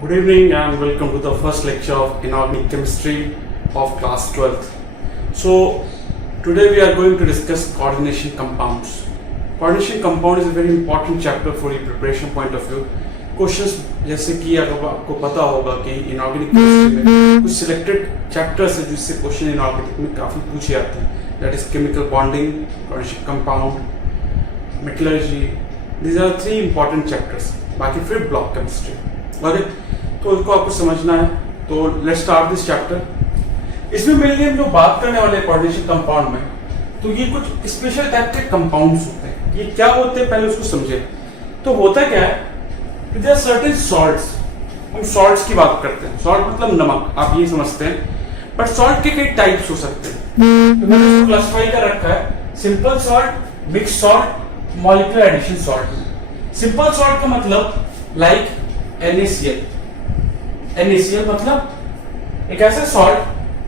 Good evening and welcome to the first lecture of Inorganic Chemistry of class 12th. So today we are going to discuss coordination compounds. Coordination compound is a very important chapter for your preparation point of view. Questions जैसे कि अगर आपको पता होगा कि inorganic chemistry में कुछ selected chapters है जिससे क्वेश्चन इनऑर्गेनिक में काफ़ी पूछे जाते हैं. That is chemical bonding, coordination compound, metallurgy. These are 3 important chapters. बाकी फिर ब्लॉक केमिस्ट्री. ओके, तो इसको आपको समझना है. तो लेट्स स्टार्ट दिस चैप्टर. इसमें मेनली हम जो बात करने वाले कोऑर्डिनेशन कंपाउंड में, तो ये कुछ स्पेशल टाइप के कंपाउंड्स होते हैं. ये क्या होते हैं पहले उसको समझे. तो होता क्या है, देयर आर सर्टेन सॉल्ट्स. हम सॉल्ट्स की बात करते हैं. सॉल्ट मतलब नमक, आप ये समझते हैं. बट सॉल्ट के कई टाइप्स हो सकते हैं. तो मैंने इसको क्लासिफाई कर रखा है simple salt, mix salt, molecular addition salt. Simple salt का मतलब लाइक NaCl. NaCl मतलब एक ऐसा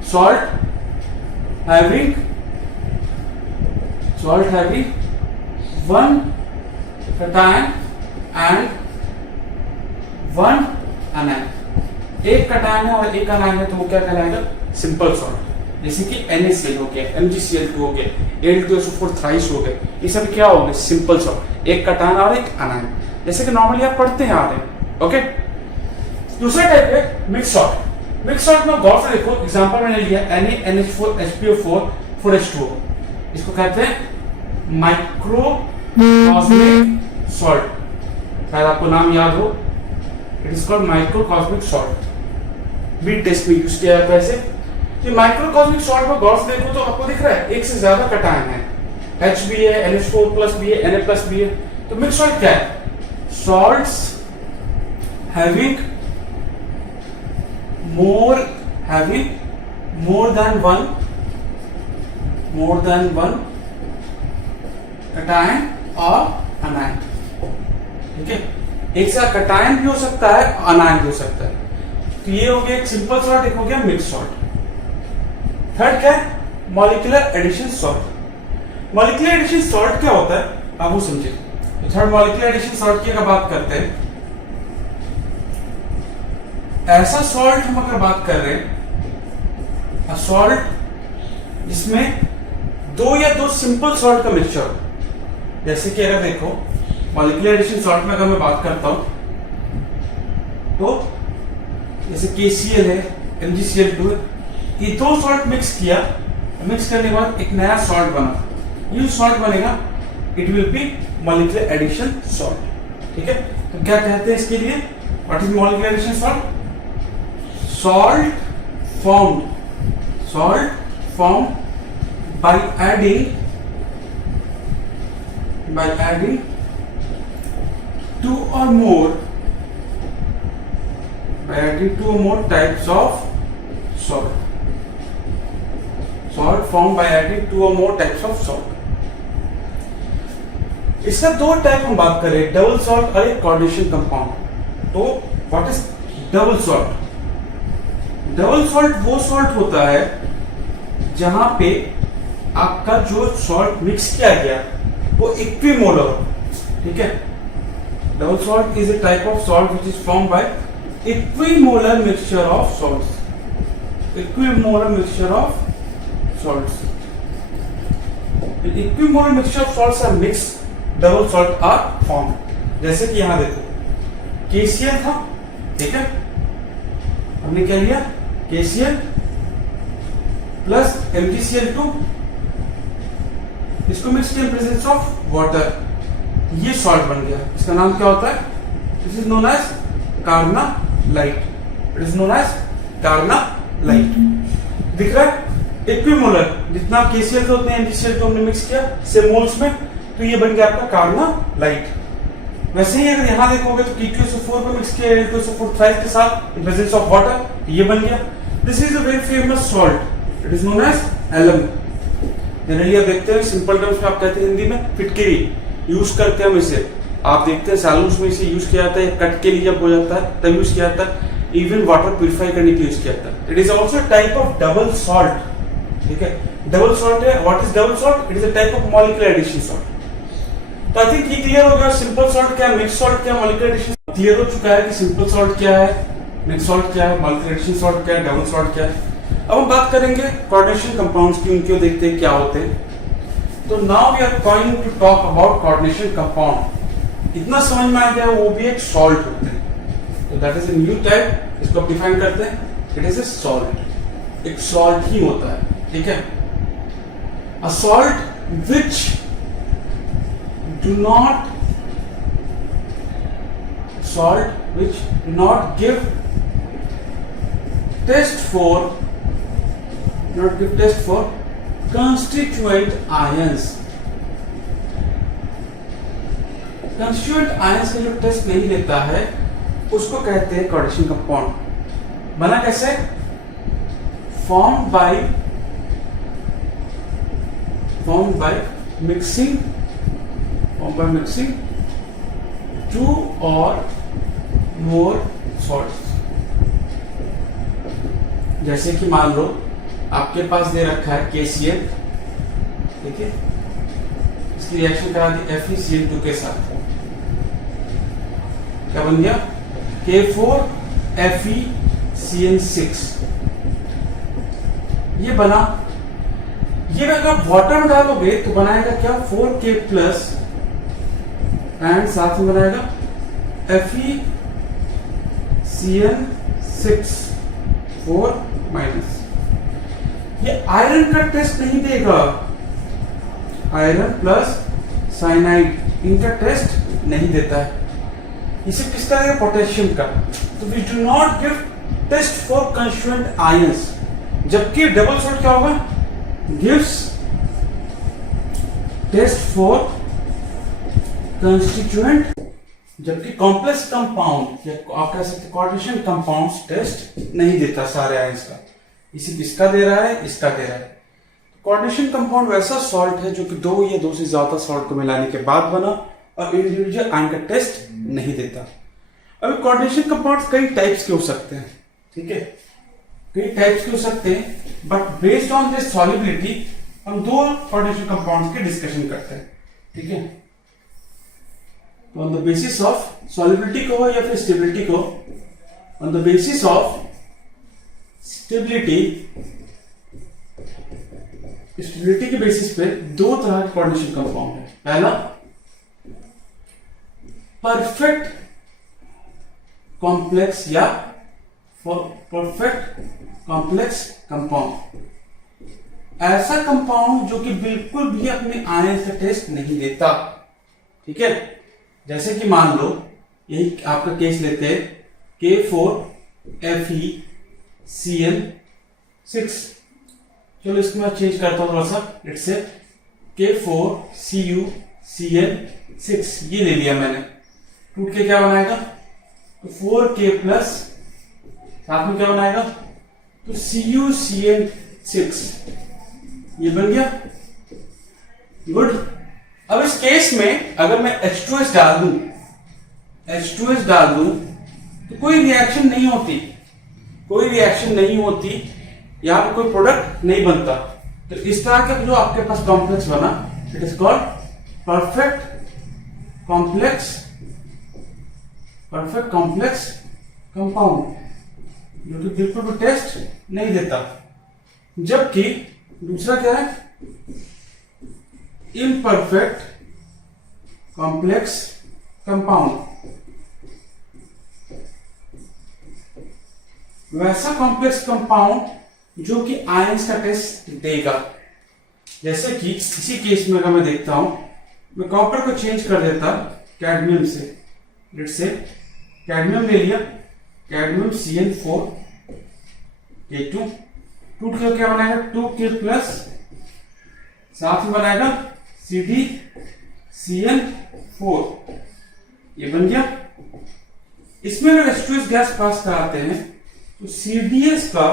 salt having one cation and one anion. एक कैटायन है और एक एनायन है, तो वो क्या कहलाएगा? Simple salt. जैसे कि NaCl हो गया, MgCl2 हो गया, Al2SO4 थ्राइस हो गए. ये सब क्या हो गए? Simple salt. एक कैटायन और एक एनायन, जैसे कि नॉर्मली आप पढ़ते हैं आ रहे हैं. ओके. दूसरा टाइप है मिक्स सॉल्ट. मिक्स सॉल्ट में गौर से देखो, एग्जांपल मैंने लिया NaNH4HPO4 4H2O. इसको कहते हैं माइक्रोकॉस्मिक सॉल्ट. शायद आपको नाम याद हो. It is called microcosmic salt. Bead test में यूज किया जाता है इसे. ये माइक्रोकॉस्मिक सॉल्ट में गौर से देखो तो आपको दिख रहा है एक से ज्यादा कैटायन है. H भी है, NH4+ भी है, Na+ भी है. तो मिक्स सॉल्ट क्या है? Salts having more than one cation or anion. ठीक है, एक से कैटायन भी हो सकता है, अनायन भी हो सकता है. तो ये हो गया एक सिंपल सॉल्ट, एक हो गया मिक्स सॉल्ट. थर्ड क्या है? Molecular addition salt. Molecular addition salt क्या होता है आप वो समझे. थर्ड मॉलिक्यूलर एडिशन सॉल्ट की अगर बात करते हैं, ऐसा सॉल्ट हम अगर बात कर रहे हैं, सॉल्ट जिसमें दो या दो सिंपल सॉल्ट का मिक्सचर. जैसे कि अगर देखो मॉलिक्यूलर एडिशन सॉल्ट में अगर मैं बात करता हूं तो जैसे KCl है, MgCl2 है. ये दो सॉल्ट मिक्स किया, मिक्स करने के बाद एक नया सॉल्ट बना. ये सॉल्ट बनेगा, it will be molecular addition salt. ठीक है, तो क्या कहते हैं इसके लिए? What is molecular addition salt? Salt formed by adding two or more types of salt. Salt formed by adding 2 or more types of salt. इसका दो टाइप हम बात करें, डबल सॉल्ट और एक कोऑर्डिनेशन कंपाउंड. तो what is double salt? Double salt वो salt होता है जहां पे आपका जो सॉल्ट मिक्स किया गया वो इक्विमोलर हो. ठीक है, double salt is a type of salt which is formed by equimolar mixture of salts. Equimolar mixture of salts. Equimolar mixture of salts are mix, double salt are form. जैसे कि यहां देखो KCl था. ठीक है, हमने क्या लिया? KCl plus MgCl2. इसको मिक्स किया इन प्रेजेंस ऑफ वाटर. ये सॉल्ट बन गया. इसका नाम क्या होता है? This is known as carnallite. It is known as carnallite. दिख रहा है? इक्विमोलर. जितना KCl का उतने MgCl2 हमने मिक्स किया सेम मोल्स में, तो ये बन गया आपका कार्नालाइट. वैसे ही अगर यहां देखोगे तो K2SO4 को मिक्स किया Al2SO4 थ्राइस के साथ इन प्रेजेंस ऑफ वाटर, ये बन गया. This is a very famous salt. It is known as alum. Generally आप देखते हैं सिंपल टर्म्स में आप कहते हैं हिंदी में फिटकरी यूज करते हैं हम इसे. आप देखते हैं सैलून्स में इसे यूज किया जाता है, कट के लिए जब हो जाता है तब यूज किया जाता है. इवन वाटर प्यूरिफाई करने के लिए यूज किया जाता है. It is also type of double salt. ठीक है, डबल सॉल्ट है. What is double salt? It is a type of molecular addition salt. तो आई थिंक ये क्लियर हो गया सिंपल सॉल्ट क्या है, मिक्स सॉल्ट क्या है, मॉलिक्यूलर एडिशन क्लियर हो चुका है कि सिंपल सॉल्ट क्या है, मिक्स सॉल्ट क्या है, मल्टीरेडिएशन सॉल्ट क्या है, डबल सॉल्ट क्या है। अब हम बात करेंगे कोऑर्डिनेशन कंपाउंड्स की, उनको देखते हैं क्या होते हैं। तो now we are going to talk about coordination compound. इतना समझ में आ गया, वो भी एक सॉल्ट होते हैं। तो that is a new type, इसको डिफाइन करते हैं, इट इज ए सॉल्ट। एक सॉल्ट ही होता है, ठीक है। A salt which do not give test for constituent ions। constituent ions का जो टेस्ट नहीं लेता है उसको कहते हैं कोऑर्डिनेशन कंपाउंड। बना कैसे? formed by mixing two or more salts। जैसे कि मान लो आपके पास दे रखा है KCl, ठीक है, इसकी रिएक्शन करा दी FeCl2 के साथ, क्या बन गया? K4FeCl6। ये बना। ये अगर वाटर में डालोगे तो बनाएगा क्या? 4K प्लस एंड साथ में बनाएगा FeCl6 4 माइनस। ये आयरन का टेस्ट नहीं देगा, आयरन प्लस साइनाइड इनका टेस्ट नहीं देता है। इसे किसका देगा? पोटेशियम का। तो we do not give taste for constituent ions. जबकि डबल सॉल्ट क्या होगा? Gives taste for constituent. जबकि कॉम्प्लेक्स कंपाउंड या आप कह सकते कोऑर्डिनेशन कंपाउंड्स टेस्ट नहीं देता सारे आयंस का। इसी किसका दे रहा है? इसका दे रहा है। कोऑर्डिनेशन कंपाउंड वैसा सॉल्ट है जो कि दो या दो से ज्यादा सॉल्ट को मिलाने के बाद बना और इंडिविजुअल आयन का टेस्ट नहीं देता। अभी कोऑर्डिनेशन कंपाउंड्स कई टाइप्स के हो सकते हैं, ठीक है, कई टाइप्स के हो सकते हैं, but based on this solubility हम दो कोऑर्डिनेशन कंपाउंड्स की डिस्कशन करते हैं, ठीक है। तो on the basis of solubility को या फिर स्टेबिलिटी को, on the basis of stability के बेसिस पे दो तरह के कोऑर्डिनेशन कंपाउंड है। पहला परफेक्ट कॉम्प्लेक्स या परफेक्ट कॉम्प्लेक्स कंपाउंड, ऐसा कंपाउंड जो कि बिल्कुल भी अपने आयन का टेस्ट नहीं देता, ठीक है। जैसे कि मान लो यही आपका केस लेते हैं K4FeCl6। चलो इसको मैं चेंज करता हूं थोड़ा सा, लेट्स से K4CuCl6 ये ले लिया मैंने। टूट के क्या बनाएगा? तो 4K प्लस साथ में क्या बनाएगा? तो CuCl6 ये बन गया। गुड। अब इस केस में अगर मैं H2S डाल दूं तो कोई रिएक्शन नहीं होती, यहां पर कोई प्रोडक्ट नहीं बनता। तो इस तरह का जो आपके पास कॉम्प्लेक्स बना, it is called perfect complex compound, जो कि बिल्कुल भी टेस्ट नहीं देता। जबकि दूसरा क्या है? इम्परफेक्ट कॉम्प्लेक्स कंपाउंड, वैसा कॉम्प्लेक्स कंपाउंड जो कि आयंस का टेस्ट देगा। जैसे कि इसी केस में अगर मैं देखता हूं, मैं कॉपर को चेंज कर देता कैडमियम से, लेट्स से कैडमियम ले लिया, कैडमियम Cl4K2, टूट कर क्या बनाएगा? 2K प्लस साथ में बनाएगा CdCl4, ये बन गया। इसमें अगर H2S गैस पास कराते हैं तो CDS का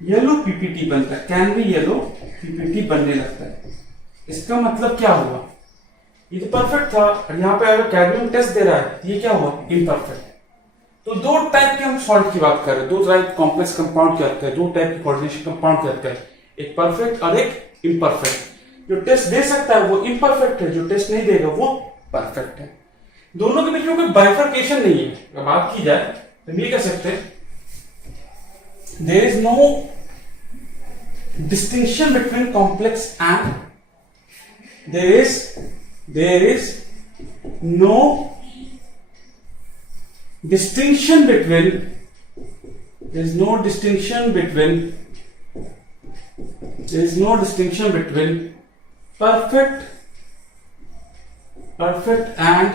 येलो PPT बनता है, कैन बी येलो PPT बनने लगता है। इसका मतलब क्या हुआ? ये तो परफेक्ट था और यहाँ पे अगर कैडमियम टेस्ट दे रहा है, ये क्या हुआ? इम्परफेक्ट। तो दो टाइप के हम सॉल्ट की बात कर रहे हैं, दो टाइप कॉम्प्लेक्स कंपाउंड की बात कर रहे हैं, दो टाइप की कोऑर्डिनेशन कंपाउंड की बात कर रहे हैं, एक परफेक्ट और एक इम्परफेक्ट। जो टेस्ट दे सकता है वो इम्परफेक्ट है, जो टेस्ट नहीं देगा वो परफेक्ट है। दोनों के बीच में कोई बाइफर्केशन नहीं है। अगर बात की जाए तो हम ये कह सकते हैं there is no distinction between complex and there is no distinction between perfect and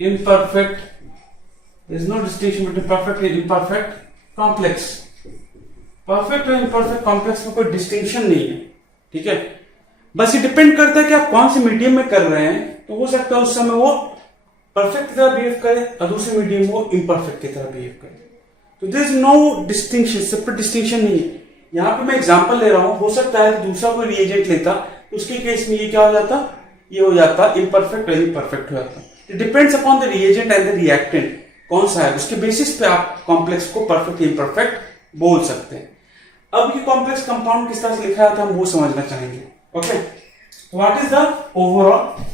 imperfect. There is no distinction between perfect and imperfect complex. Perfect और इम्परफेक्ट कॉम्प्लेक्स में कोई डिस्टिंक्शन नहीं है, ठीक है। बस ये डिपेंड करता है कि आप कौन से मीडियम में कर रहे हैं। तो हो सकता है उस समय वो परफेक्ट की तरह बिहेव करे और दूसरे मीडियम में वो इम्परफेक्ट की तरह बिहेव करे। तो there is no distinction, separate distinction नहीं है। यहाँ पे मैं एग्जांपल ले रहा हूं, हो सकता है दूसरा कोई रिएजेंट लेता तो उसके केस में ये क्या हो जाता, ये हो जाता इम्परफेक्ट और इम्परफेक्ट हो जाता। It depends upon the reagent and the reactant कौन सा है, उसके बेसिस पे आप कॉम्प्लेक्स को परफेक्ट इम्परफेक्ट बोल सकते हैं। अब ये कॉम्प्लेक्स कंपाउंड किस तरह से लिखा जाता है हम वो समझना चाहेंगे। ओके, तो व्हाट इज द ओवरऑल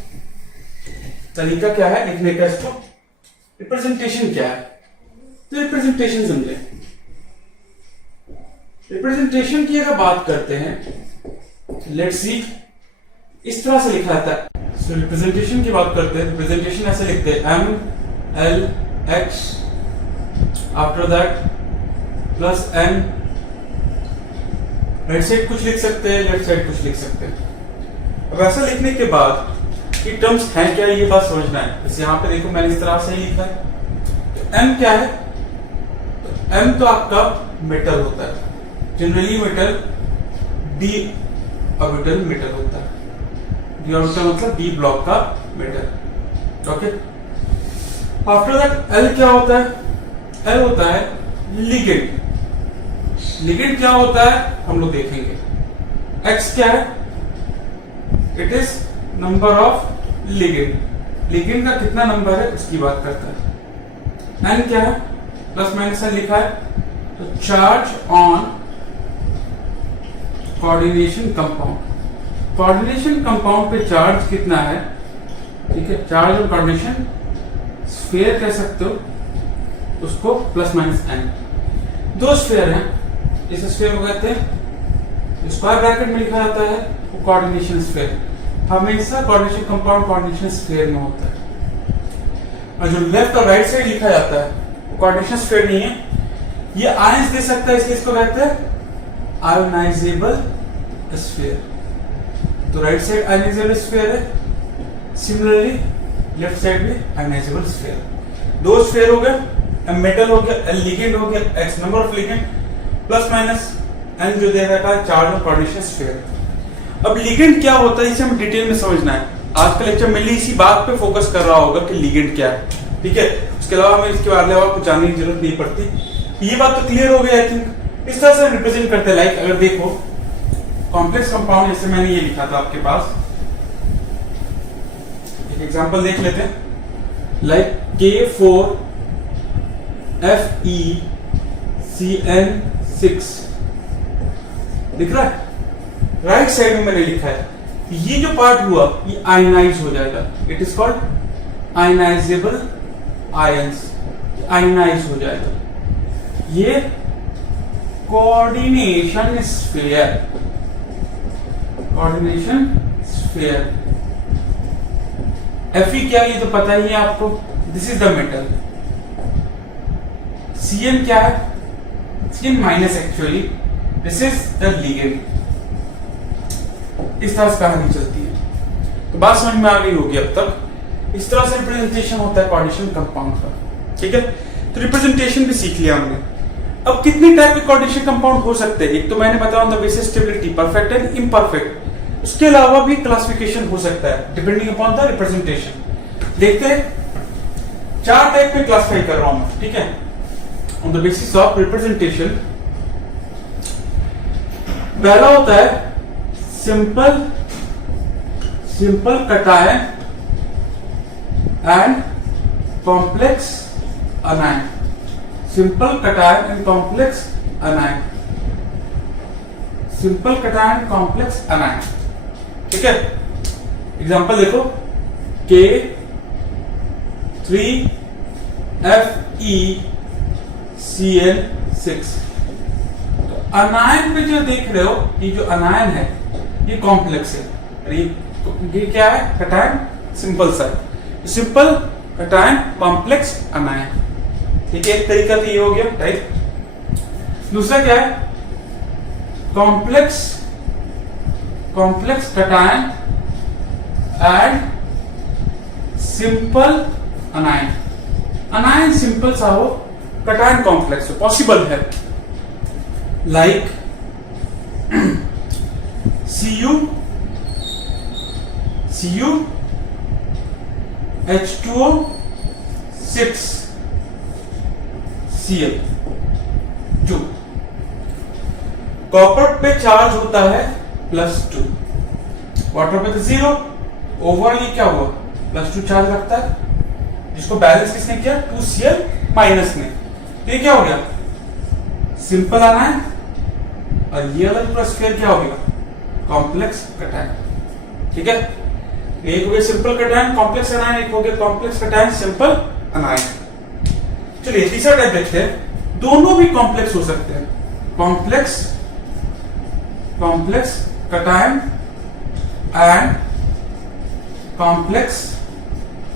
तरीका क्या है लिखने का, इसको रिप्रेजेंटेशन क्या है। तो रिप्रेजेंटेशन समझे, रिप्रेजेंटेशन की अगर बात करते हैं, लेट्स सी इस तरह से लिखा जाता है। सो रिप्रेजेंटेशन की बात करते हैं, रिप्रेजेंटेशन ऐसे लिखते हैं MLX after that plus N, right side कुछ लिख सकते हैं, लेफ्ट साइड कुछ लिख सकते हैं। अब ऐसा लिखने के बाद ये टर्म्स हैं क्या, ये बात समझना है। जैसे यहाँ पे देखो मैंने इस तरह से ही लिखा है। तो M क्या है, तो M तो आपका मेटल होता है, generally metal d orbital metal होता है। d ऑर्बिटल मतलब d ब्लॉक का metal. Okay, after that L क्या होता है, L होता है लिगेंड। लिगेंड क्या होता है हम लोग देखेंगे। X क्या है, it is number of ligand, ligand का कितना नंबर है उसकी बात करता है। N क्या है, प्लस माइनस N लिखा है, तो charge on coordination compound. Coordination compound पे चार्ज कितना है, ठीक है, चार्ज ऑन कोऑर्डिनेशन स्फीयर कह सकते हो उसको, प्लस माइनस N। दो स्फीयर हैं, इस स्फीयर को कहते हैं, स्क्वायर ब्रैकेट में लिखा जाता है वो कोऑर्डिनेशन स्फीयर। हमेशा कोऑर्डिनेशन कंपाउंड कोऑर्डिनेशन स्फीयर में होता है, और जो लेफ्ट और राइट साइड लिखा जाता है वो कोऑर्डिनेशन स्फीयर नहीं है। ये आयंस दे सकता है, इसलिए इसको कहते हैं आयोनाइजेबल स्फीयर। तो राइट साइड आयोनाइजेबल स्फीयर है, सिमिलरली लेफ्ट साइड भी आयोनाइजेबल स्फीयर। दो स्फीयर हो गए, मेटल हो गया, लिगेंड हो गया, X number of ligand, plus minus N जो दे रखा है चार्ज ऑफ कोऑर्डिनेशन स्फीयर। अब लिगेंड क्या होता है इसे हमें डिटेल में समझना है। आज का लेक्चर मेनली इसी बात पे फोकस कर रहा होगा कि लिगेंड क्या है, ठीक है। उसके अलावा हमें इसके बारे में कुछ जानने की जरूरत नहीं पड़ती। ये बात तो क्लियर हो गई आई थिंक। इस तरह से रिप्रेजेंट करते हैं, लाइक अगर देखो कॉम्प्लेक्स कंपाउंड, जैसे मैंने ये लिखा था आपके पास, एक एग्जांपल देख लेते हैं, लाइक K4FeCN6 दिख रहा है, राइट साइड में मैंने लिखा है। ये जो पार्ट हुआ ये आयनाइज हो जाएगा, it is called ionisable ions, ionise हो जाएगा। ये coordination sphere, coordination sphere. Fe क्या ये तो पता ही है आपको, this is the metal. Cn क्या है, Cn minus actually, this is the ligand. इस तरह से कहानी चलती है। तो बात समझ में आ गई होगी अब तक। इस तरह से रिप्रेजेंटेशन होता है कोऑर्डिनेशन कंपाउंड का, ठीक है। तो रिप्रेजेंटेशन भी सीख लिया हमने। अब कितने टाइप के कोऑर्डिनेशन कंपाउंड हो सकते हैं, एक तो मैंने बताया on the basis stability, perfect and imperfect. उसके अलावा भी क्लासिफिकेशन हो सकता है डिपेंडिंग अपॉन द रिप्रेजेंटेशन। देखते हैं, चार टाइप में क्लासिफाई कर रहा हूं, ठीक है, on the basis of representation. पहला होता है simple cation and complex अनायन। Simple cation and complex अनायन, simple cation complex अनायन, ठीक है। एग्जांपल देखो, K3FeCN6 Cl6। तो अनायन पे जो देख रहे हो, ये जो अनायन है ये कॉम्प्लेक्स है, और ये क्या है, कटायन, सिंपल सा है, सिंपल कटायन कॉम्प्लेक्स अनायन। ठीक है, एक तरीका तो ये हो गया, राइट। दूसरा क्या है, complex cation and simple अनायन। अनायन simple सा हो, कटायन कॉम्प्लेक्स हो, पॉसिबल है, लाइक Cu H2O 6 Cl। जो कॉपर पे चार्ज होता है +2, वाटर पे तो 0, ओवर ये क्या हुआ, +2 चार्ज रखता है, जिसको बैलेंस किसने किया, 2Cl माइनस ने। तो ये क्या हो गया, सिंपल अनायन, और ये वाला प्लस फिर क्या हो गया, कॉम्प्लेक्स कटायन। ठीक है, एक हो गया सिंपल कटायन कॉम्प्लेक्स अनायन, एक हो गया कॉम्प्लेक्स कटायन सिंपल अनायन। चलिए तीसरा टाइप देखते हैं, दोनों भी कॉम्प्लेक्स हो सकते हैं, complex cation and complex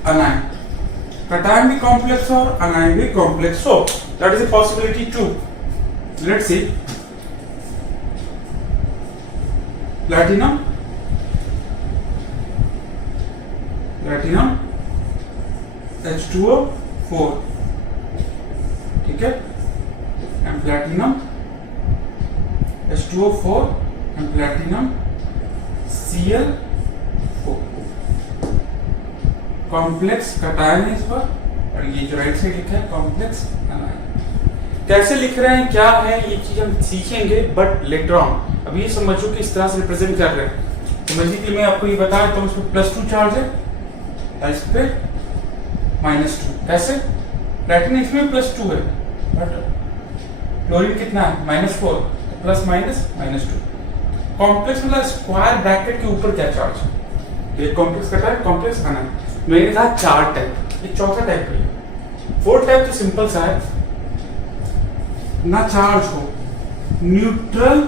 anion. Cation भी कॉम्प्लेक्स हो और अनायन भी कॉम्प्लेक्स हो, that is a possibility too. Let's see, platinum H2O4, ठीक है, and platinum H2O4 and platinum Cl4, complex cation है इस पर, और ये जो राइट साइड लिखा है कॉम्प्लेक्स अनायन। कैसे लिख रहे हैं, क्या है, ये चीज हम सीखेंगे, बट लेटर ऑन। अभी ये समझो कि इस तरह से रिप्रेजेंट कर रहे हैं। समझने के लिए मैं आपको ये बताया, तो उस पर +2 चार्ज है, इस पे -2। कैसे, प्लैटिनम इसमें +2 है, बट क्लोरीन कितना है, -4, प्लस माइनस -2। कॉम्प्लेक्स मतलब स्क्वायर ब्रैकेट के ऊपर क्या चार्ज है, ये कॉम्प्लेक्स कटायन कॉम्प्लेक्स अनायन। मैंने कहा 4 टाइप, ये चौथा टाइप है। 4th टाइप तो सिंपल सा है, ना चार्ज हो, न्यूट्रल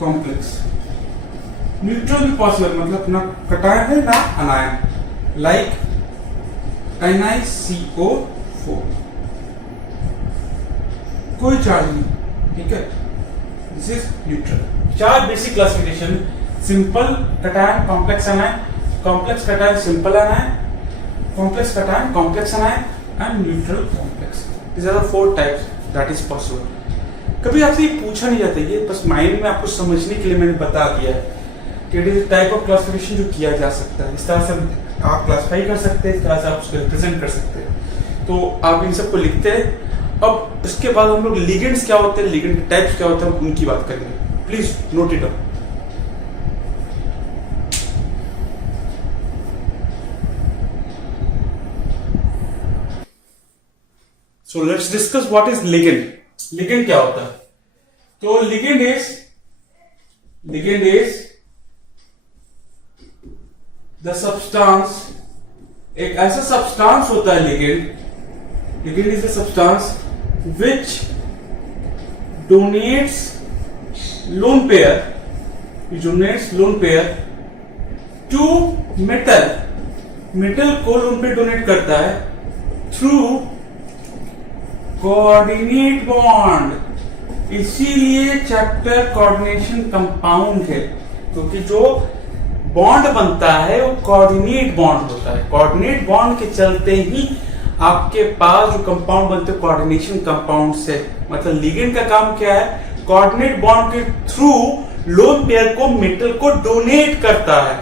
कॉम्प्लेक्स। न्यूट्रल भी पॉसिबल, मतलब ना कटायन है ना अनायन, लाइक NiCO4, कोई चार्ज नहीं, ठीक है, this is neutral. 4 basic classification, simple cation complex anion, complex cation simple anion, complex cation complex anion and neutral complex. This are the 4 types that is possible. कभी आपसे ये पूछा नहीं जाता, ये बस माइंड में आपको समझने के लिए मैंने बता दिया है कि it is type of classification जो किया जा सकता है। इस तरह से आप क्लासिफाई कर सकते हैं, इस तरह से आप उसको रिप्रेजेंट कर सकते हैं। तो आप इन सबको लिखते हैं। अब इसके बाद हम लोग लिगेंड्स क्या होते हैं, लिगेंड टाइप्स क्या होते हैं, उनकी बात करेंगे। Please note it down. So let's discuss what is ligand. Ligand क्या होता है? तो लिगेंड इज द सब्सटेंस, एक ऐसा सब्सटेंस होता है ligand. Ligand is the substance which donates lone pair to metal को lone pair डोनेट करता है through coordinate bond। इसीलिए चैप्टर कोऑर्डिनेशन कंपाउंड है, क्योंकि जो बॉन्ड बनता है वो कोऑर्डिनेट बॉन्ड होता है। कोऑर्डिनेट बॉन्ड के चलते ही आपके पास जो कंपाउंड बनते हैं कोऑर्डिनेशन कंपाउंड से। मतलब लिगेंड का काम क्या है, कोऑर्डिनेट बॉन्ड के थ्रू लोन पेयर को मेटल को डोनेट करता है।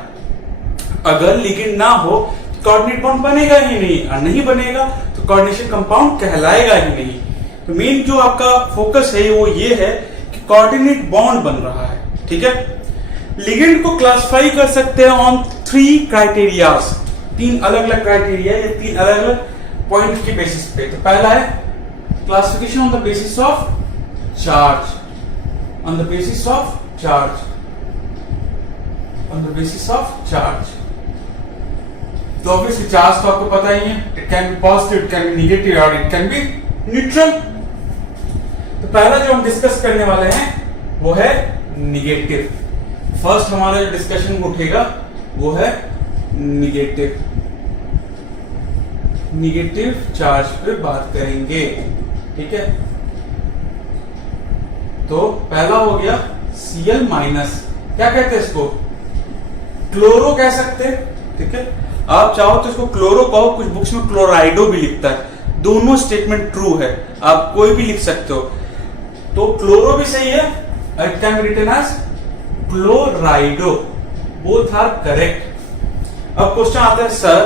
अगर लिगेंड ना हो तो कोऑर्डिनेट बॉन्ड बनेगा ही नहीं, और नहीं बनेगा तो कोऑर्डिनेशन कंपाउंड कहलाएगा ही नहीं। तो मेन जो आपका फोकस है वो ये है कि कोऑर्डिनेट बॉन्ड बन रहा है। ठीक है, लिगेंड को क्लासिफाई कर सकते हैं ऑन 3 क्राइटेरियाज। 3 अलग अलग क्राइटेरिया, ये 3 अलग अलग पॉइंट के बेसिस पे। तो पहला है classification on the basis of charge, on the basis of charge, on the basis of charge. तो ऑब्वियसली चार्ज तो आपको पता ही है, it can B positive, it can B negative और इट कैन बी न्यूट्रल। तो पहला जो हम डिस्कस करने वाले हैं वो है निगेटिव। फर्स्ट हमारा जो डिस्कशन उठेगा वो है निगेटिव चार्ज पे बात करेंगे। ठीक है, तो पहला हो गया Cl माइनस, क्या कहते हैं इसको, क्लोरो कह सकते हैं। ठीक है, आप चाहो तो इसको क्लोरो कहो, कुछ बुक्स में क्लोराइडो भी लिखता है, दोनों स्टेटमेंट ट्रू है, आप कोई भी लिख सकते हो। तो क्लोरो भी सही है, it can be written as chlorido, both are correct. अब क्वेश्चन आता है सर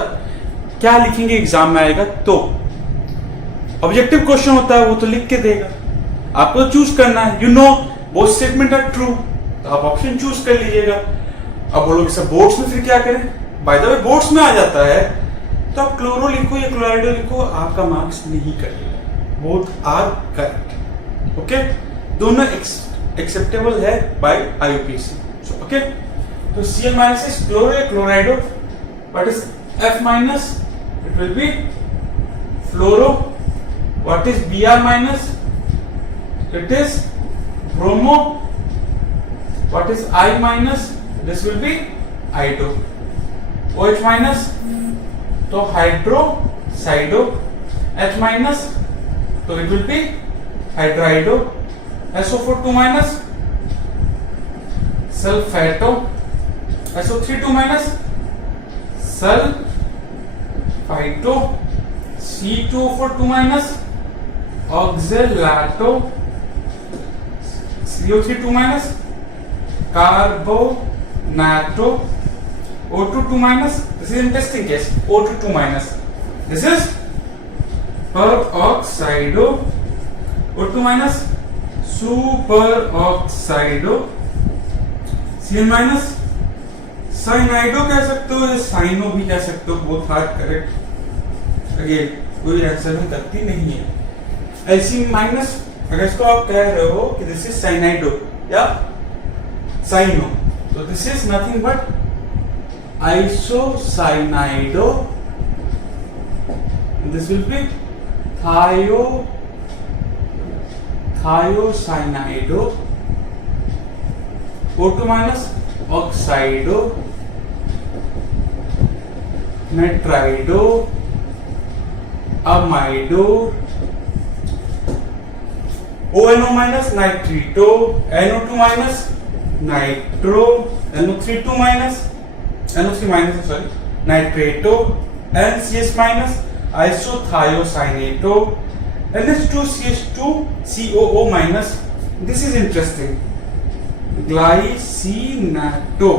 क्या लिखेंगे एग्जाम में आएगा, तो ऑब्जेक्टिव क्वेश्चन होता है वो तो लिख के देगा, आपको तो चूज करना है। You know both statement are true, तो आप ऑप्शन चूज कर लीजिएगा। अब बोलोगे सर बोर्ड्स में फिर क्या करें, बाय द वे बोर्ड्स में आ जाता है, तो आप क्लोरो लिखो या क्लोराइडो लिखो, आपका मार्क्स नहीं कटेगा, बोथ आर करेक्ट। ओके, दोनों एक्सेप्टेबल है बाय आईयूपीएसी। सो ओके, तो Cl माइनस इज क्लोरो या chlorido, what is F minus, it will be fluoro. What is Br minus, it is bromo. What is I minus, this will be ido. OH minus, तो hydroxido. H minus, तो it will be hydrido. SO4 2 minus, sulfato. SO3 2 minus, sulfito. C2O4 2 minus, oxalato. CO3 2 minus, carbonato. O2 2 minus, this is interesting case, O2 2 minus, this is peroxido. O2 minus, superoxido. Cl minus, साइनाइडो कह सकते हो या cyano भी कह सकते हो, both are correct. Again कोई answer में गलती नहीं है। एलसी माइनस, अगर इसको आप कह रहे हो कि दिस इज साइनाइडो या साइनो, तो this is nothing but isocyanido, this will be thiocyanido. O2 minus oxido, nitrido, amido. ONO minus nitrito, NO2 minus nitro, NO3 minus sorry nitrato, NCS minus isothiocyanato, NH2CH2 COO minus, this is interesting, glycinato,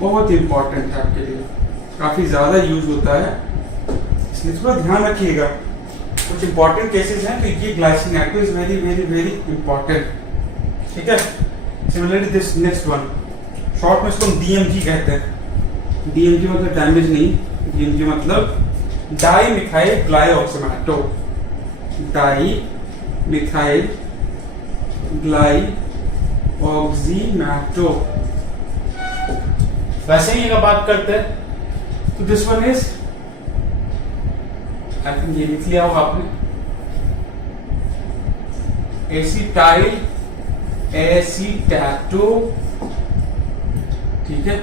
बहुत important है आपके लिए, काफी ज्यादा use होता है, इसलिए थोड़ा ध्यान रखिएगा। कुछ इंपॉर्टेंट केसेस हैं, तो ये glycinato is very very very important. ठीक है, similarly this next one, short में इसको हम DMG कहते हैं। DMG मतलब डैमेज नहीं, DMG मतलब di methyl glyoximato, di methyl glyoximato. वैसे ही अगर बात करते हैं तो this one is, I think ये लिख लिया होगा आपने, एसिटाइल एसीटैटो। ठीक है,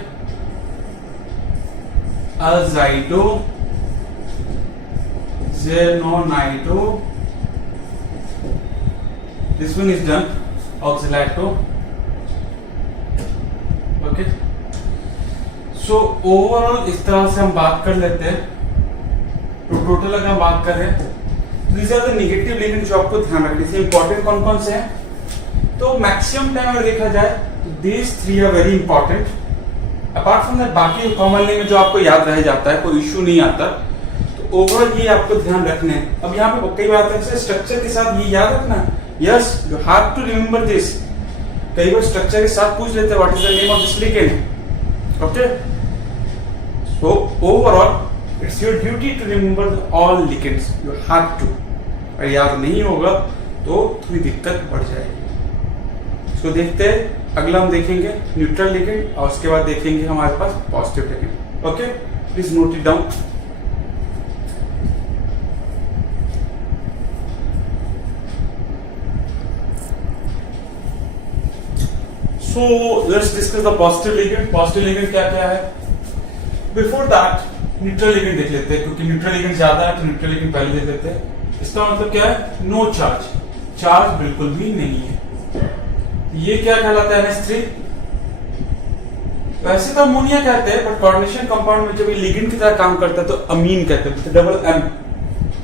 अजाइडो, जेनोनाइडो, this one is done, oxalato. Okay, so overall इस तरह से हम बात कर लेते हैं। तो टोटल अगर हम बात कर रहे हैं तो these are the negative ligand जो आपको ध्यान रखने से इंपॉर्टेंट कौन कौन से हैं। तो मैक्सिमम टाइम अगर देखा जाए तो these three are very important। Apart from that बाकी कॉमनली में जो आपको याद रह जाता है, कोई इश्यू नहीं आता। तो ओवरऑल ये आपको ध्यान रखने हैं। अब यहाँ पे कई बार स्ट्रक्चर के साथ ये याद रखना, yes you have to remember this. कई बार स्ट्रक्चर के साथ पूछ लेते हैं what is the name of this ligand. Okay, so overall it's your duty to remember all ligands, you have to. अगर याद नहीं होगा तो थोड़ी दिक्कत बढ़ जाएगी। इसको देखते हैं, अगला हम देखेंगे न्यूट्रल लिगेंड और उसके बाद देखेंगे हमारे पास positive ligand. Okay, please note it down. So let's discuss the positive ligand. Positive ligand क्या क्या है? Before that न्यूट्रल लिगेंड देख लेते हैं, क्योंकि न्यूट्रल लिगेंड ज्यादा है तो न्यूट्रल लिगेंड पहले देख लेते हैं। इसका मतलब क्या है? नो चार्ज, चार्ज बिल्कुल भी नहीं है। ये क्या कहलाता है? NH3। वैसे तो अमोनिया कहते हैं, बट कोऑर्डिनेशन कंपाउंड में जब ये लिगेंड की तरह काम करता है तो अमीन कहते हैं, डबल एम।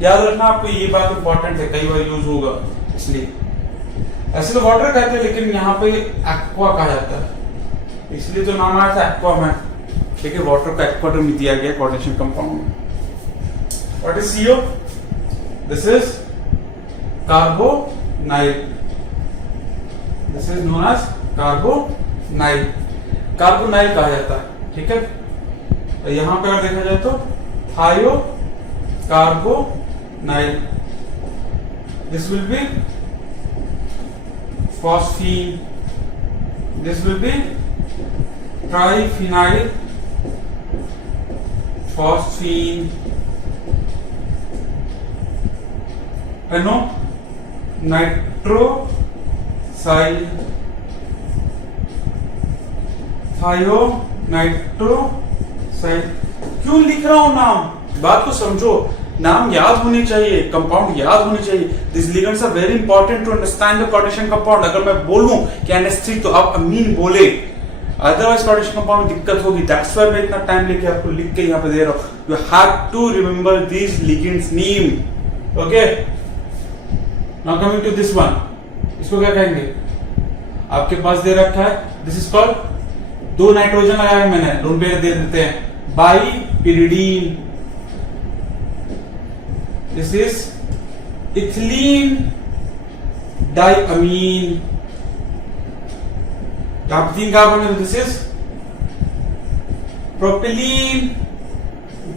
याद रखना आपको, ये बात इंपॉर्टेंट है, कई बार यूज होगा इसलिए। ऐसे तो वाटर कहते हैं, लेकिन यहाँ पे एक्वा कहा जाता है, इसलिए तो नाम आया था एक्वा में। ठीक है, वाटर का एक्वा टर्म दिया गया कोऑर्डिनेशन कंपाउंड में। What is CO? This is carbonyl. This is known as carbonyl. Carbonyl कहा जाता है। ठीक है, यहां पे अगर देखा जाए तो थायो carbonyl. This will B phosphine. This will be triphenyl phosphine. NO nitrosyl thionitrosyl। क्यों लिख रहा हूं नाम? बात को समझो, नाम याद होनी चाहिए, कंपाउंड याद होनी चाहिए। This ligands are very important to understand the coordination compound. अगर मैं बोलूं कि NH3 तो आप अमीन बोले, अदरवाइज कोऑर्डिनेशन कंपाउंड में दिक्कत होगी। दैट्स व्हाई मैं इतना टाइम लेके आपको लिख के यहां पे दे रहा हूं। You have to remember this ligands name. Okay, now coming to this one. इसको क्या कहेंगे? आपके पास दे रखा है, दिस इज कॉल्ड, 2 नाइट्रोजन लगाया है मैंने, लोन पेयर दे देते हैं, बाईपिरिडीन। This is ethylene diamine। यहाँ पे 3 कार्बन है, दिस इज प्रोपिलीन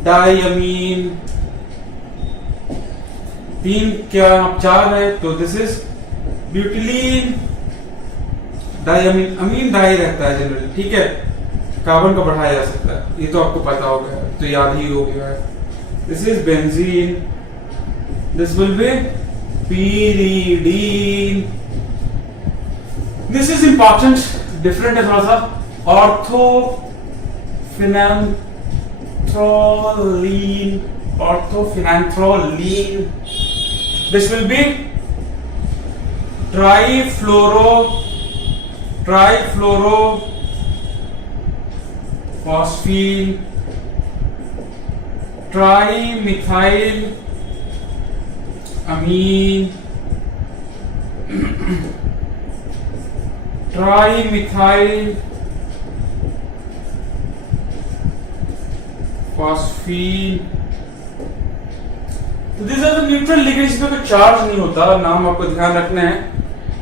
डायमीन। 3 क्या 4 है, तो this is butylene diamine. Amine di रहता है जनरली। ठीक है, कार्बन को बढ़ाया जा सकता है, ये तो आपको पता होगा, तो याद ही हो गया है। This is benzene. This will be pyridine। This is important, different है थोड़ा सा, orthophenanthroline। orthophenanthroline। This will be trifluorophosphine, trimethyl amine, trimethyl phosphine। तो this are the neutral ligands, इसमें कोई चार्ज नहीं होता, नाम आपको ध्यान रखना है।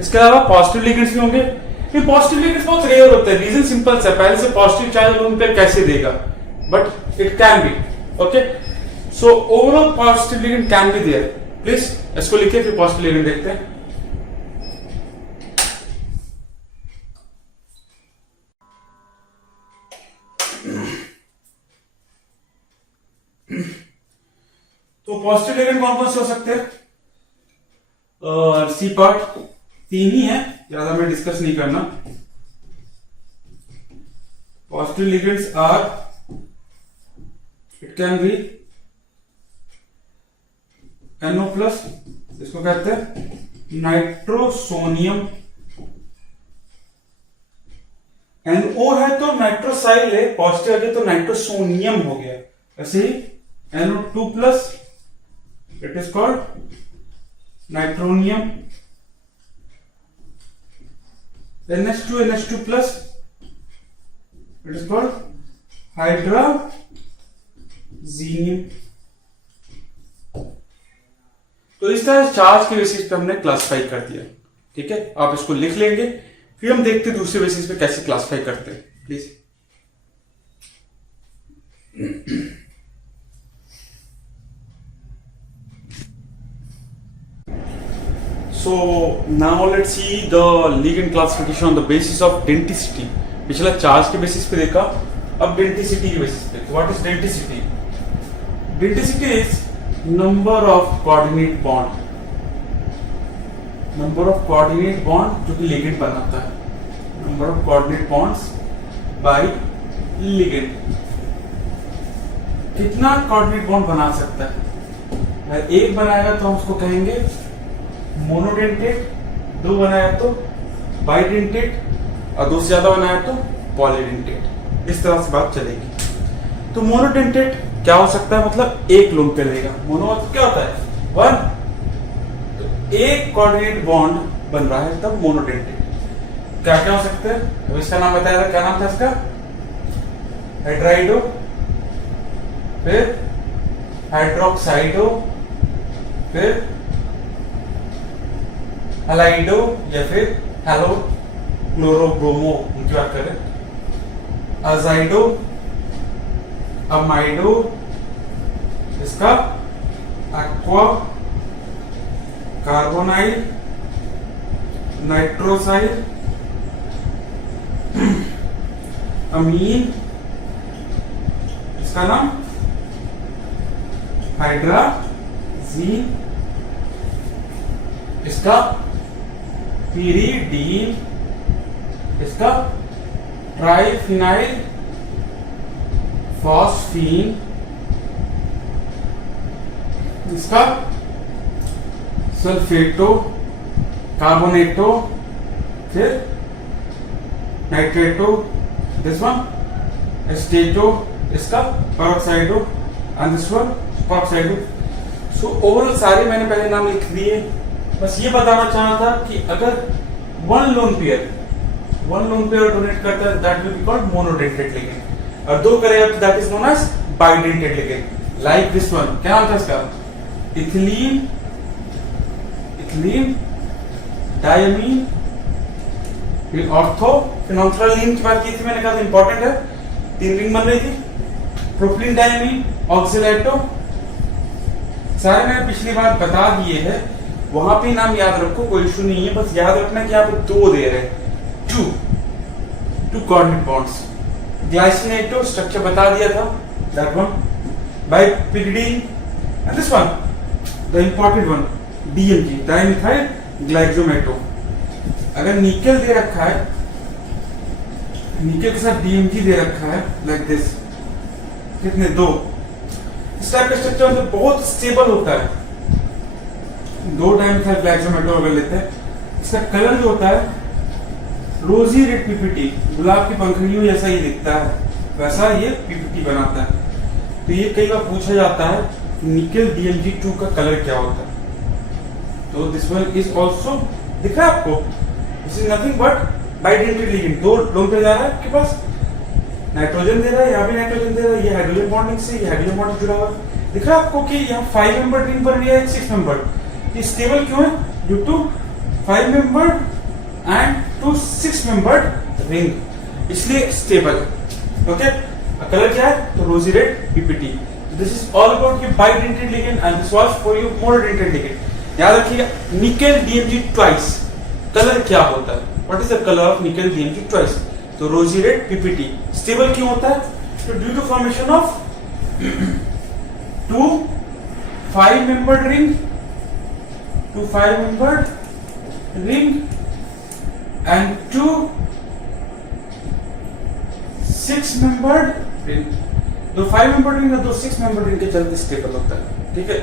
इसके अलावा पॉजिटिव लिगेंड्स भी होंगे। ये पॉजिटिव लिगेंड्स बहुत रेयर होते हैं, रीजन सिंपल है, पहले से पॉजिटिव चार्ज लोन पे कैसे देगा, but it can be. Okay, so overall positive ligand can be there. Please इसको लिखिए, फिर पॉजिटिव लिगेंड देखते हैं। तो पॉजिटिव लिगेंड कौन कौन से हो सकते हैं? सी पार्ट 3 ही है, ज्यादा मैं डिस्कस नहीं करना। Positive ligands are, it can be NO plus, इसको कहते हैं नाइट्रोसोनियम। NO है तो नाइट्रोसाइल है, पॉजिटिव आ गया तो नाइट्रोसोनियम हो गया। ऐसे ही NO2 plus, it is called nitronium. NH2 plus, it is called hydrogenium. तो इस तरह चार्ज के बेसिस पे हमने क्लासिफाई कर दिया। ठीक है, आप इसको लिख लेंगे, फिर हम देखते हैं दूसरे बेसिस पे कैसे क्लासिफाई करते हैं। Please, so now let's see the ligand classification on the basis of density. पिछला चार्ज के बेसिस पे देखा, अब डेंसिटी के बेसिस पे। What is density? Density is number of coordinate bond, number of coordinate bond जो कि लिगेंड बनाता है। Number of coordinate bonds by ligand. कितना कोऑर्डिनेट बॉन्ड बना सकता है? अगर एक बनाएगा तो हम उसको कहेंगे मोनोडेंटेट, दो बनाया तो बाइडेंटेट और दो से ज्यादा बनाया तो पॉलीडेंटेट। इस तरह से बात चलेगी। तो मोनोडेंटेट क्या हो सकता है? मतलब एक लोन पे रहेगा। मोनो क्या होता है? वन। तो एक कोऑर्डिनेट बॉन्ड बन रहा है तब मोनोडेंटेट। क्या क्या हो सकते हैं? अब इसका नाम बताया था, क्या नाम था इसका? हाइड्राइडो, फिर हाइड्रोक्साइडो, फिर हैलाइडो या फिर हेलो क्लोरोब्रोमो, उनकी बात करें। अजाइडो, अमाइडो, इसका एक्वा कार्बोनाइल, नाइट्रोसाइल, अमीन, इसका नाम हाइड्राजीन, इसका पीरीडीन, इसका ट्राइफिनाइल फॉस्फीन, इसका सल्फेटो, कार्बोनेटो, फिर नाइट्रेटो, दिस वन एस्टेटो, इसका peroxido and this one peroxido. So overall सारे मैंने पहले नाम लिख दिए। बस ये बताना चाहा था कि अगर वन लोन पेयर डोनेट करता है that will be called monodentate ligand, और दो करेगा तो that is known as bidentate ligand. Like this one, क्या नाम था इसका? इथिलीन डायमीन, फिर ऑर्थो फिनोल्फ्थालीन की बात की थी मैंने, कहा इंपॉर्टेंट है, 3 रिंग बन रही थी। प्रोपिलीन डायमीन, ऑक्सीलाइटो, सारे मैंने पिछली बार बता दिए हैं। वहां पे नाम याद रखो, कोई इशू नहीं है। बस याद रखना कि यहाँ पे 2 दे रहे हैं, two coordinate bonds. Glycinato structure बता दिया था, that one. Bipyridine and this one the important one, DMG, dimethyl glyoximato. अगर निकेल दे रखा है, निकेल के साथ डीएमजी दे रखा है लाइक दिस, कितने? 2। इस टाइप का स्ट्रक्चर जो बहुत स्टेबल होता है, 2 डाइमिथाइल ग्लाइकोमेटो अगर लेते हैं, इसका कलर जो होता है रोजी रेड पीपीटी, गुलाब की पंखुड़ियों जैसा ही दिखता है, वैसा ये पीपीटी बनाता है। तो ये कई बार पूछा जाता है निकेल DMG2 का कलर क्या होता है। तो दिस वन इज ऑल्सो, दिख रहा है आपको? This is nothing but bidentate ligand. 2 loan पे जा रहा है आपके पास, नाइट्रोजन दे रहा है, यहाँ भी नाइट्रोजन दे रहा है, ये हाइड्रोजन बॉन्डिंग से, ये हाइड्रोजन बॉन्डिंग जुड़ा हुआ है। दिख रहा है आपको कि यहाँ 5 मेंबर रिंग बन रही है, 6 मेंबर। ये स्टेबल क्यों है? Due to 5 member and two 6 membered ring, इसलिए स्टेबल है। ओके, कलर क्या है? तो rosy red PPT. This is all about bidentate ligand and this was for you monodentate ligand. याद रखिएगा, निकेल DMG ट्वाइस, कलर क्या होता है? What is the colour of nickel DMG twice? तो रोजी रेड पीपीटी। स्टेबल क्यों होता है? तो due to formation of 2 5 membered ring, 2 5 membered ring and 2 6 membered ring. तो 5 मेंबर्ड रिंग और 2 6 मेंबर्ड रिंग के चलते स्टेबल होता है। ठीक है,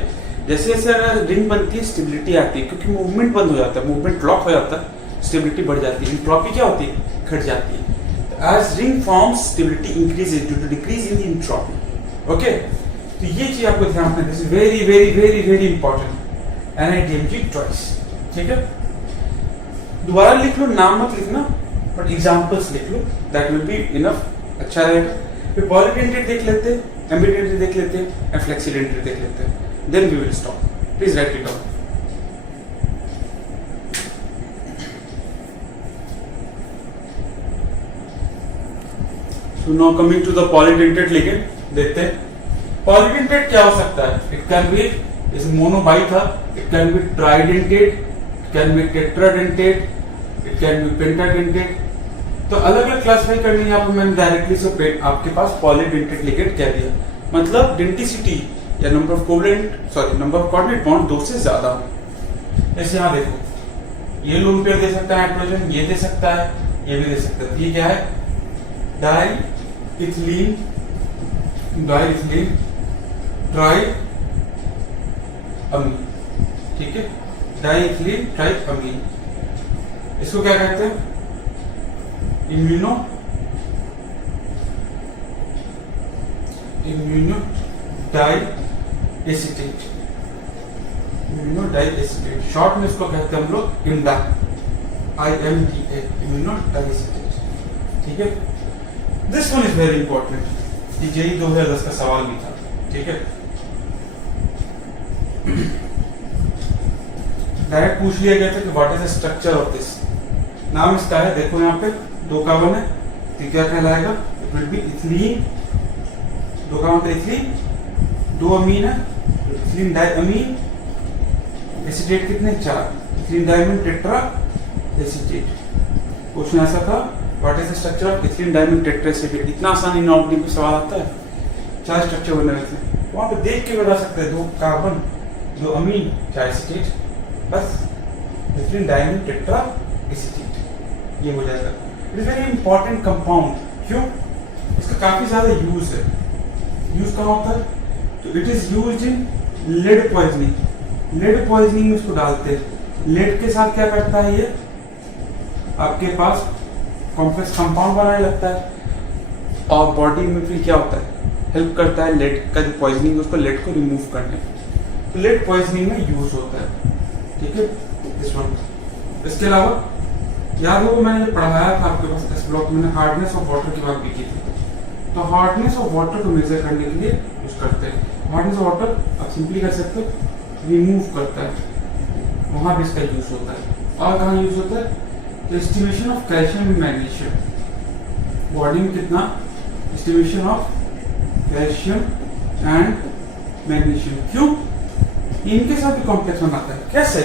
जैसे जैसे अगर रिंग बनती है स्टेबिलिटी आती है, क्योंकि मूवमेंट बंद हो जाता है, मूवमेंट लॉक हो जाता है, स्टेबिलिटी बढ़ जाती है, एंट्रोपी क्या होती है? घट जाती है। As ring forms, stability increases due to decrease in the entropy. Okay, तो ये चीज आपको ध्यान रखना, this is very very very very important. NiDMG twice, ठीक है। दोबारा लिख लो, नाम मत लिखना, बट एग्जांपल्स लिख लो, दैट विल बी इनफ, अच्छा रहेगा। फिर पॉलीडेंटेट देख लेते हैं, एम्बिडेंटेट देख लेते हैं, एंड फ्लेक्सीडेंटेट देख लेते हैं, then we will stop. Please write it down. So now coming to the polydentate ligand, देखते हैं polydentate क्या हो सकता है। It can be, जैसे मोनोबाई था, it can be tridentate, it can be tetradentate, it can be pentadentate। तो अलग अलग क्लासिफाई करनी है आपको, मैंने डायरेक्टली से आपके पास polydentate ligand कह दिया, मतलब डेंटिसिटी या नंबर ऑफ कोऑर्डिनेट बॉन्ड 2 से ज्यादा हो। जैसे यहाँ देखो, ये लोन पेयर दे सकता है नाइट्रोजन, ये दे सकता है, ये भी दे सकते हैं। ये क्या है? डाई इथिलीन ट्राई अमीन। ठीक है, डाई इथिलीन ट्राई अमीन। इसको क्या कहते हैं? Immuno di acetate. शॉर्ट में इसको कहते हैं हम लोग इम्डा, IMDA, इम्यूनो डाई एसिटेट। ठीक है, this one is very important. ये JEE 2010 का सवाल भी था। ठीक है, डायरेक्ट पूछ लिया गया था कि what is the structure of this. नाम इसका है, देखो यहाँ पे 2 कार्बन है, तो क्या कहलाएगा? It will be ethylene. 2 carbon पे इथिलीन, 2 अमीन है, इथिलीन डाई अमीन। एसिटेट कितने? 4, ethylene di amine tetra acetate. Question ऐसा था, what is the structure of ethylene di amine tetra acetate. इतना आसान इनऑर्गेनिक में सवाल आता है। 4 स्ट्रक्चर बने हुए थे, वहां पे देख के बता सकते हैं। 2 कार्बन, 2 अमीन, 4 एसिटेट, बस ethylene di amine tetra acetate, ये हो जाएगा। It is very important compound. क्यों? इसका काफी ज्यादा यूज है। यूज कहाँ होता है? तो it is used in lead poisoning. Lead poisoning में इसको डालते हैं। लेड के साथ क्या करता है? ये आपके पास कॉम्प्लेक्स कंपाउंड बनाने लगता है, और बॉडी में फिर क्या होता है? हेल्प करता है लेड का जो पॉइजनिंग है उसको, लेड को रिमूव करने में। तो लेड पॉइजनिंग में यूज होता है। ठीक है, दिस वन। इसके अलावा याद हो, मैंने ये पढ़ाया था आपके पास इस ब्लॉक में, हार्डनेस ऑफ वाटर की बात भी की थी। तो हार्डनेस ऑफ वाटर को मेजर करने के लिए यूज करते हैं। हार्डनेस ऑफ वाटर आप सिंपली कर सकते हो, रिमूव करता है, वहां भी इसका यूज होता है। और कहाँ यूज होता है? तो estimation of calcium and magnesium. Body में कितना? Estimation of calcium and magnesium. क्यों? इनके साथ भी कॉम्प्लेक्स बनाता है। कैसे?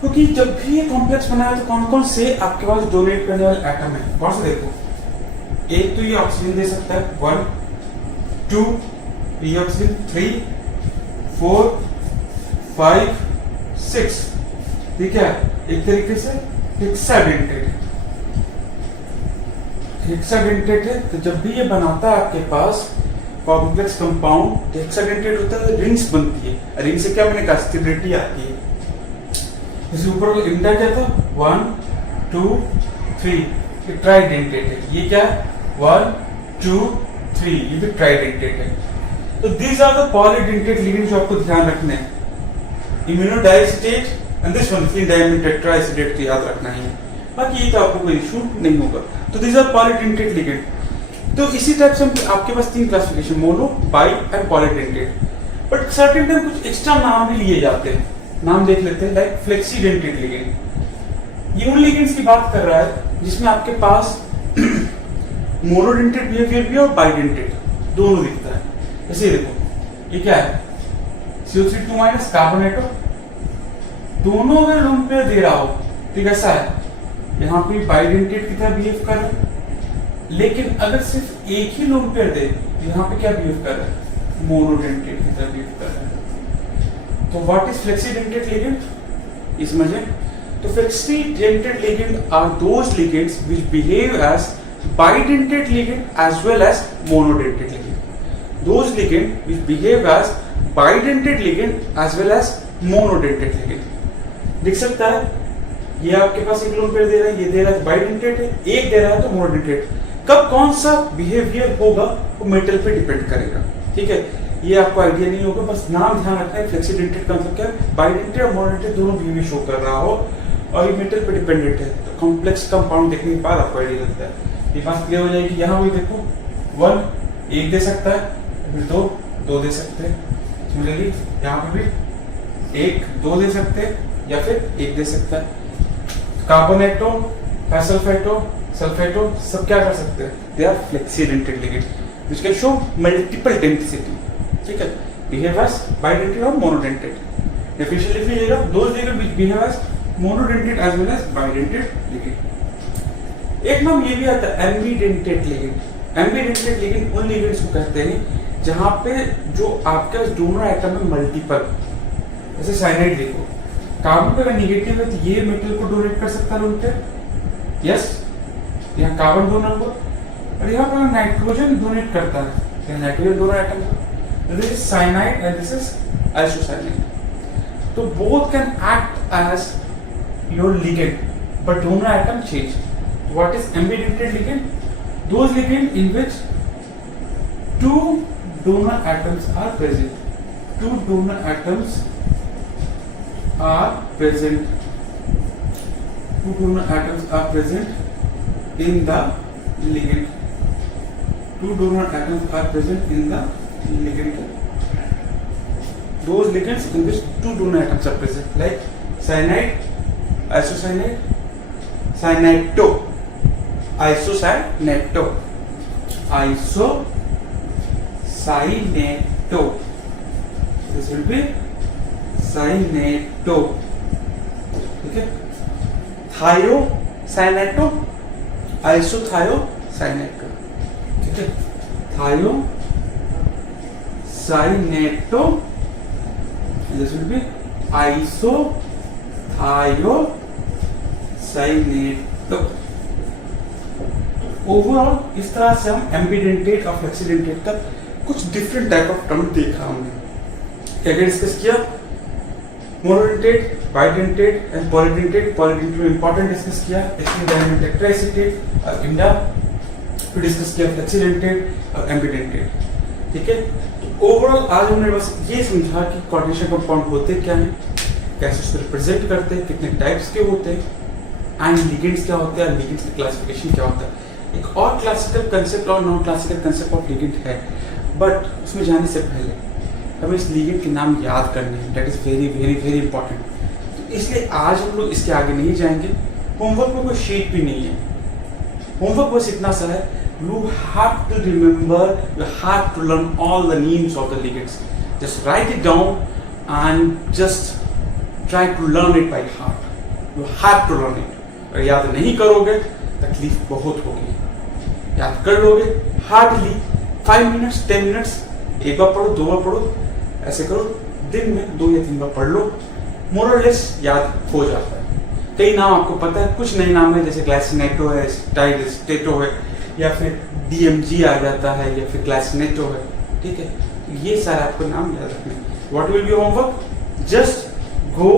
क्योंकि जब भी ये कॉम्प्लेक्स बनाया तो कौन कौन से आपके पास डोनेट करने वाले एटम है? कौन से? देखो, एक तो ये ऑक्सीजन दे सकता है, 1 2, ये ऑक्सीजन 3 4 5 6। ठीक है, एक तरीके से हेक्साडेंटेट है। तो जब भी ये बनाता है आपके पास कॉम्प्लेक्स कंपाउंड, हेक्साडेंटेट होता है, रिंग्स बनती है। रिंग से क्या मैंने कहा? स्टेबिलिटी आती है। इसके ऊपर वाला इंडा क्या था? 1 2 3, ये ट्राइडेंटेट है। ये क्या है? 1 2 3, ये भी ट्राइडेंटेट है। तो these are the polydentate ligands जो आपको ध्यान रखने हैं। Immuno di acetate and this one ethylene di amine tetra acetate, तो याद रखना ही है। बाकी ये तो आपको कोई इशू नहीं होगा। तो दीज आर पॉलीडेंटेट लिगेंड। तो इसी टाइप से आपके पास 3 classification, mono, by and polydentate. But certain time कुछ एक्स्ट्रा नाम भी लिए जाते हैं। नाम देख लेते हैं, लाइक फ्लेक्सीडेंटेट लिगेंड। ये उन लिगेंड्स की बात कर रहा है जिसमें आपके पास मोनोडेंटेट बिहेवियर भी और बाइडेंटेट दोनों दिखता है। जैसे देखो, ये क्या है? CO3 कार्बन एटम, दोनों में लोन पेयर दे रहा हो, ठीक ऐसा है। यहाँ पे बाइडेंटेट की तरह बिहेव कर रहा है, लेकिन अगर सिर्फ एक ही लोन पेयर दे तो यहाँ पे क्या बिहेव कर रहा है? मोनोडेंटेट की तरह बिहेव कर रहा है। तो व्हाट इज फ्लेक्सीडेंटेट लिगेंड? इस समझे। तो flexidentate ligand are those ligands which behave as bidentate ligand as well as monodentate ligand. Those ligand which behave as bidentate ligand as well as monodentate ligand. दिख सकता है, ये आपके पास एक लोन पेयर दे रहा है, ये दे रहा है बाइडेंटेट है, एक दे रहा है तो मोनोडेंटेट। कब कौन सा बिहेवियर होगा वो मेटल पे डिपेंड करेगा। ठीक है, ये आपको आइडिया नहीं होगा, बस नाम ध्यान रखना है। फ्लेक्सीडेंटेट का मतलब क्या है? बाइडेंटेट और मोनोडेंटेट दोनों बिहेवियर शो कर रहा हो और ये मेटल पे डिपेंडेंट है। तो कॉम्प्लेक्स कंपाउंड देखने के बाद आपको आइडिया लगता है। ये बात क्लियर हो जाएगी। यहाँ भी देखो, 1 एक दे सकता है, फिर 2 दे सकते हैं। सिमिलरली यहाँ पे भी 1 2 दे सकते हैं या फिर 1 दे सकता है। कार्बोनेटो, सल्फेटो, सब क्या कर सकते हैं? They are flexidentate ligand which can show multiple density. ठीक है, बिहेव एज बाइडेंटेट और मोनोडेंटेट। डेफिनेशन लिख लीजिएगा, those ligand which behave as monodentate as well as bidentate ligand. एक नाम ये भी आता है एम्बीडेंटेट लिगेंड। एम्बीडेंटेट लिगेंड उन लिगेंड्स को कहते हैं जहां पे जो आपके दोनों एटम में मल्टीपल, जैसे साइनाइड देखो, कार्बन का अगर निगेटिव है तो ये मेटल को डोनेट कर सकता है लोन पेयर, यस, यहाँ कार्बन डोनर हुआ और यहाँ पर नाइट्रोजन डोनेट करता है, यहाँ नाइट्रोजन डोनर एटम हुआ। This is cyanide and this is isocyanide. तो both can act as your ligand, but donor atom change. What is ambidentate ligand? Those ligand in which two donor atoms are present. Two donor atoms are present. Two donor atoms are present in the ligand. Two donor atoms are present in the ligand. Those ligands in which two donor atoms are present, like cyanide, isocyanide, cyanide, isocyanate, isocyanate. This will be cyanate. Okay. Thiocyanate, isothiocyanate. Okay. Thiocyanate. This will be isothiocyanate. Overall इस तरह से हम एम्बिडेंटेट और फ्लेक्सिडेंटेट का कुछ different type of term देखा हमने। क्या क्या डिस्कस किया? Monodentate, bidentate and polydentate. Polydentate में इंपॉर्टेंट डिस्कस किया, इसमें डायमंड टेट्राएसिटेट और इंडा। फिर डिस्कस किया फ्लेक्सिडेंटेट और एम्बिडेंटेट। ठीक है, तो ओवरऑल आज हमने बस ये समझा कि कोऑर्डिनेशन कंपाउंड होते क्या हैं, कैसे उसको रिप्रेजेंट करते हैं, कितने टाइप्स के होते हैं, एंड लिगेंड्स क्या होते हैं, लिगेंड्स की क्लासिफिकेशन क्या होता है। एक और क्लासिकल कंसेप्ट और non classical concept of ligand है, बट उसमें जाने से पहले हमें इस लिगेंड के नाम याद करने हैं। That is very very very important. तो इसलिए आज हम लोग इसके आगे नहीं जाएंगे। होमवर्क में कोई शीट भी नहीं है, होमवर्क बस इतना सा है, you have to remember, you have to learn all the names of the ligands. Just write it down and just try to learn it by heart. You have to learn it. अगर याद नहीं करोगे तकलीफ बहुत होगी। याद कर लोगे हार्डली 5 मिनट्स 10 मिनट्स, एक बार पढ़ो, 2 बार पढ़ो, ऐसे करो, दिन में 2 या 3 बार पढ़ लो, मोर और लेस याद हो जाता है। कई नाम आपको पता है, कुछ नए नाम है जैसे ग्लाइसिनेटो है, स्टाइलेस्टेटो है, या फिर DMG आ जाता है, या फिर ग्लाइसिनेटो है। ठीक है, तो ये सारे आपको नाम याद रखने। What will be homework? Just go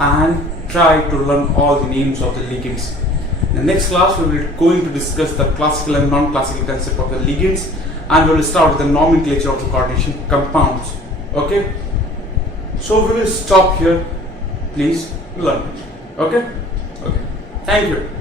and try to learn all the names of the ligands. In the next class, we will be going to discuss the classical and non-classical concept of the ligands, and we will start with the nomenclature of the coordination compounds. Okay? So we will stop here. Please learn. Okay? Okay. Thank you.